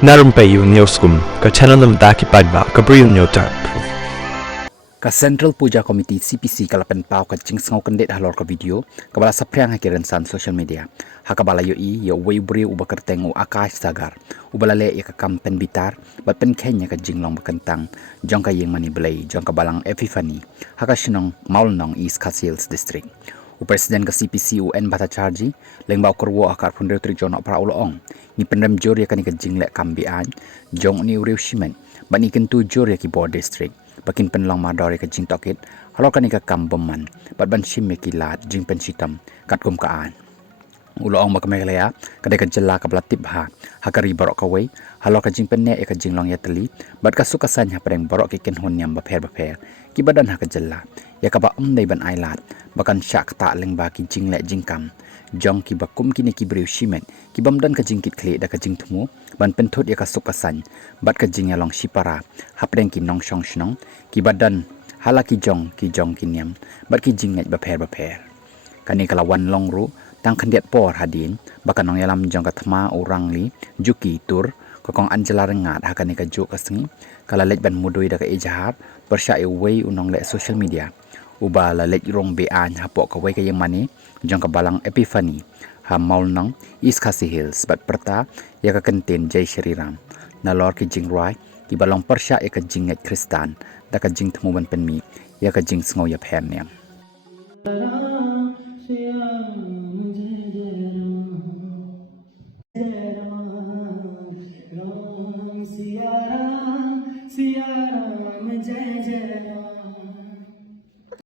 Na Rympei U ka channel nabynta ki paidbah ka Bri U Hynñiewtrep. Ka Central Puja Committee CPC kala Pynpaw ka jing sngau kandet halor ka video ka bala sapriang ha Kyrshan social media haka bala yo Bri U kyrteng u akash sagar u bala le ya ka kampen bitar bat pen kenya ka jinglong bakentang jong ka yeng mani belai jong ka balang epiphany haka shinong maulnong East Khasi district u presiden ka CPC UN bata chargi lengbau korwo akar phunde trik jono pra ulong ni pendam jor ya kani ka jingle kambian jong ni riew shimet bani kentu jor ya ki board district bakin penlong madore ka jing tokit halo kani ka kamboman bat ban shim me kilat jing pynshitom kat kum kaan ulong makmeglaya kadai ka jella ka blatip hakari baroh ka wei halo ka jing penne e ka jinglong ya teli bat ka sukasan ha preng baroh ki ken honyam ba pher ki badan ha ka jella ya ka ba dai ban ailat bakan syak ta leng ba ki jing le jingkam jong ki bakum kini ki Bri U shimet ki bamdan ka jingkit kle da ka jing thumu ban penthut ya ka sukasan bat ka jing ya long shipara hapreng ki nong shong shnong ki badan hala ki jong kiniam bat ki jing ba pher kani kala wan long ru tang khandiat por hadin bakan nong yalam jong ka thma urang li juki tur ko kong anjela rengat hakani ka juk asngi kala lej ban mudui da ka ejahat persya e wei unong le social media uba la lej rong be an hapok ka wei ka yang mani jong ka balang epiphany ha maulnong East Khasi Hills bat perta ya ka kenten jai Shri Ram na lor ki jing rai ki balong persya e ka jinget Kristan da ka jing thmu ban penmi ya ka jing sngo ya phem nyam